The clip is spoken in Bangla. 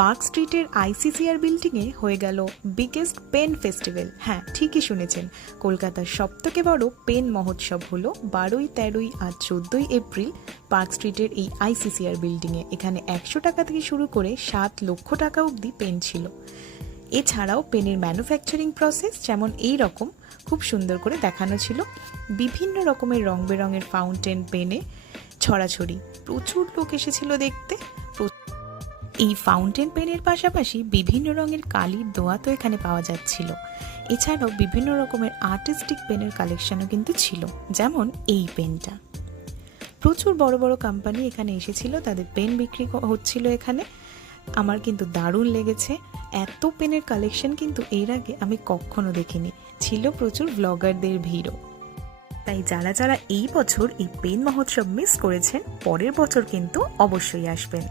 পার্ক স্ট্রিটের আইসিসিআর বিল্ডিংয়ে হয়ে গেল বিগেস্ট পেন ফেস্টিভ্যাল। হ্যাঁ, ঠিকই শুনেছেন, কলকাতার সবথেকে বড় পেন মহোৎসব হলো 12, 13 আর 14 এপ্রিল পার্ক স্ট্রিটের এই আইসিসিআর বিল্ডিংয়ে। এখানে 100 টাকা থেকে শুরু করে 7 লক্ষ টাকা অবধি পেন ছিল। এছাড়াও পেনের ম্যানুফ্যাকচারিং প্রসেস যেমন এই রকম খুব সুন্দর করে দেখানো ছিল। বিভিন্ন রকমের রং বেরঙের ফাউন্টেন পেনে ছড়াছড়ি, প্রচুর লোক এসেছিল দেখতে। এই ফাউন্টেন পেনের পাশাপাশি বিভিন্ন রঙের কালির দোয়া তো এখানে পাওয়া যাচ্ছিল। এছাড়াও বিভিন্ন রকমের আর্টিস্টিক পেনের কালেকশনও কিন্তু ছিল, যেমন এই পেনটা। প্রচুর বড় বড় কোম্পানি এখানে এসেছিল, তাদের পেন বিক্রি হচ্ছিল এখানে। আমার কিন্তু দারুণ লেগেছে, এত পেনের কালেকশন কিন্তু এর আগে আমি কখনো দেখিনি। ছিল প্রচুর ব্লগারদের ভিড়ও। তাই যারা যারা এই বছর এই পেন মহোৎসব মিস করেছেন, পরের বছর কিন্তু অবশ্যই আসবেন।